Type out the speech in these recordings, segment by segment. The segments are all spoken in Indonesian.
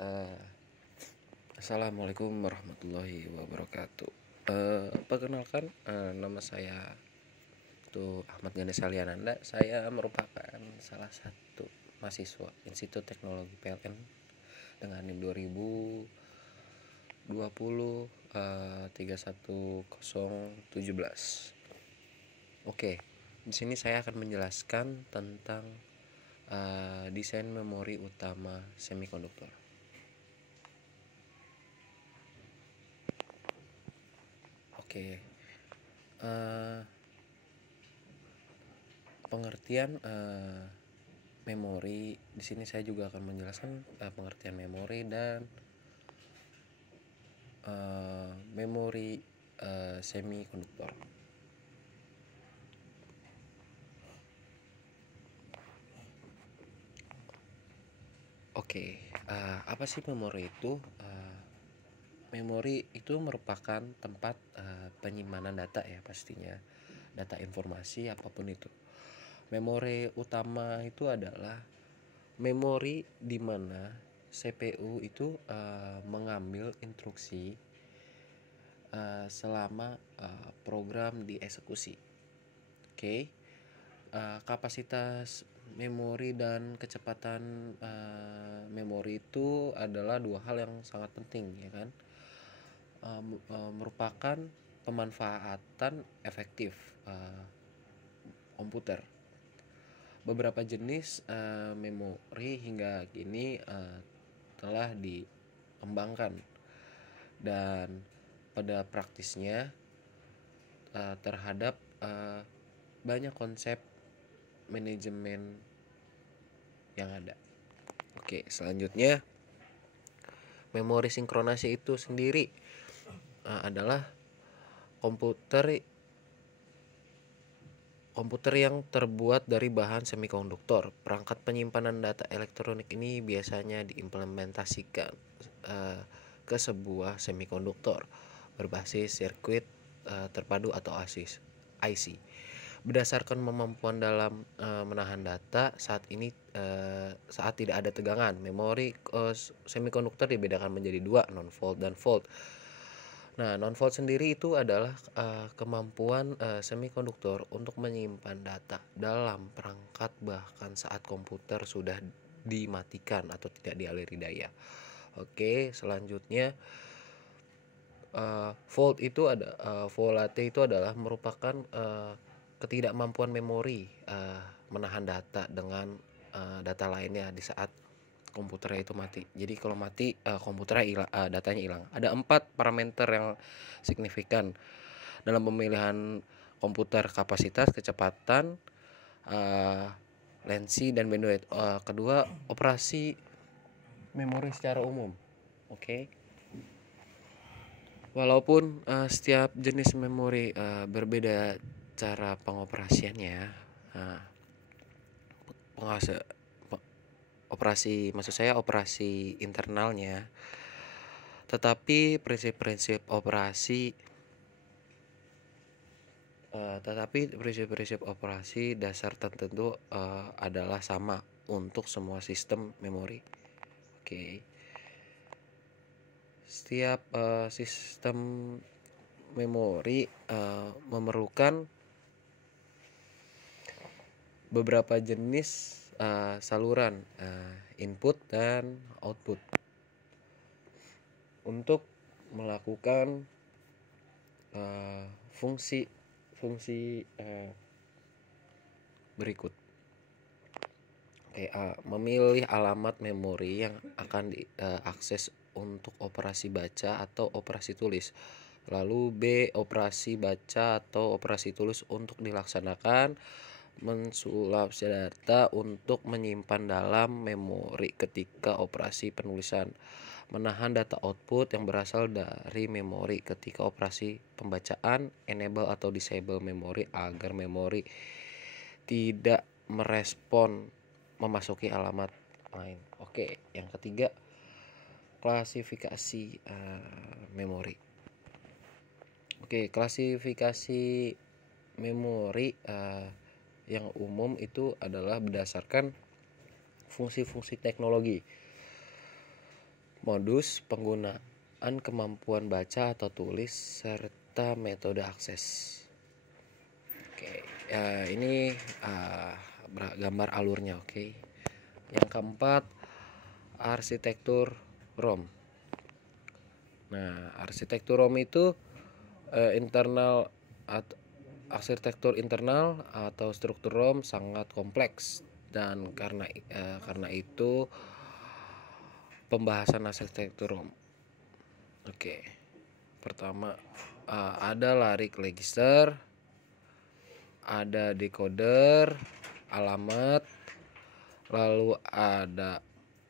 Eh, Assalamualaikum warahmatullahi wabarakatuh. Perkenalkan, nama saya itu Ahmad Ganes Aliananda. Saya merupakan salah satu mahasiswa Institut Teknologi PLN dengan NIM 2020 31017. Oke, di sini saya akan menjelaskan tentang desain memori utama semikonduktor. Oke, pengertian memori di sini saya juga akan menjelaskan pengertian memori dan memori semikonduktor. Oke, apa sih memori itu? Memori itu merupakan tempat penyimpanan data ya, pastinya data informasi apapun itu. Memori utama itu adalah memori di mana CPU itu mengambil instruksi selama program dieksekusi. Oke, kapasitas memori dan kecepatan memori itu adalah dua hal yang sangat penting, ya kan? Merupakan pemanfaatan efektif komputer. Beberapa jenis memori hingga kini telah dikembangkan dan pada praktisnya terhadap banyak konsep manajemen yang ada. Oke, selanjutnya memori sinkronasi itu sendiri adalah komputer yang terbuat dari bahan semikonduktor. Perangkat penyimpanan data elektronik ini biasanya diimplementasikan ke sebuah semikonduktor berbasis sirkuit terpadu atau IC. Berdasarkan kemampuan dalam menahan data saat tidak ada tegangan, memori semikonduktor dibedakan menjadi dua, non-volatile dan volatile. Nah, non-volatile sendiri itu adalah kemampuan semikonduktor untuk menyimpan data dalam perangkat bahkan saat komputer sudah dimatikan atau tidak dialiri daya. Oke, selanjutnya volatile itu adalah merupakan ketidakmampuan memori menahan data dengan data lainnya di saat komputernya itu mati. Jadi kalau mati komputernya hilang, datanya hilang. Ada 4 parameter yang signifikan dalam pemilihan komputer: kapasitas, kecepatan, latensi, dan bandwidth. Kedua, operasi memori secara umum. Oke. Walaupun setiap jenis memori berbeda cara pengoperasiannya, operasi internalnya, tetapi prinsip-prinsip operasi dasar tertentu adalah sama untuk semua sistem memori. Oke. Setiap sistem memori memerlukan beberapa jenis saluran input dan output untuk melakukan fungsi berikut. Memilih alamat memori yang akan diakses untuk operasi baca atau operasi tulis. Lalu B, operasi baca atau operasi tulis untuk dilaksanakan. Mensulap data untuk menyimpan dalam memori ketika operasi penulisan. Menahan data output yang berasal dari memori ketika operasi pembacaan. Enable atau disable memori agar memori tidak merespon memasuki alamat lain. Oke, yang ketiga, klasifikasi memori. Oke, klasifikasi memori yang umum itu adalah berdasarkan fungsi-fungsi teknologi. modus penggunaan kemampuan baca atau tulis, serta metode akses. Oke, ini gambar alurnya. Oke. Yang keempat, arsitektur ROM. Nah, arsitektur ROM itu arsitektur internal atau struktur ROM sangat kompleks, dan karena itu pembahasan arsitektur ROM. Oke. Pertama, ada larik register, ada decoder, alamat, lalu ada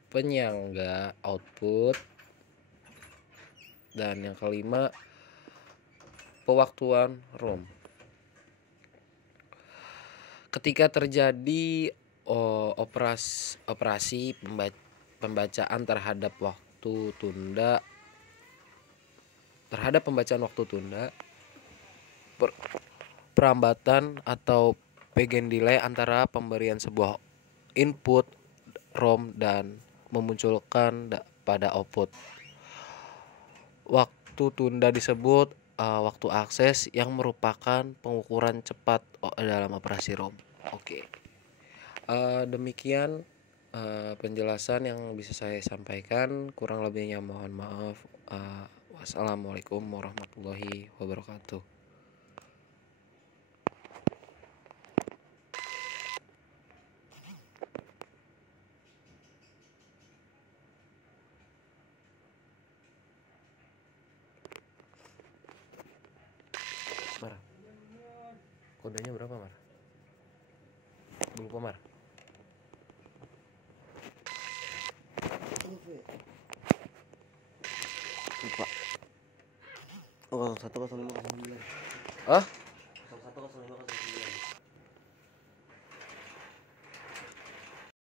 penyangga output, dan yang kelima, pewaktuan ROM. Ketika terjadi operasi pembacaan terhadap pembacaan waktu tunda, perambatan atau bagian delay antara pemberian sebuah input ROM dan memunculkan pada output. Waktu tunda disebut waktu akses, yang merupakan pengukuran cepat dalam operasi ROM. Oke. Demikian penjelasan yang bisa saya sampaikan. Kurang lebihnya mohon maaf. Wassalamualaikum warahmatullahi wabarakatuh. Mar, kodenya berapa, Mar? Lupa, Mar. Lupa. 010509.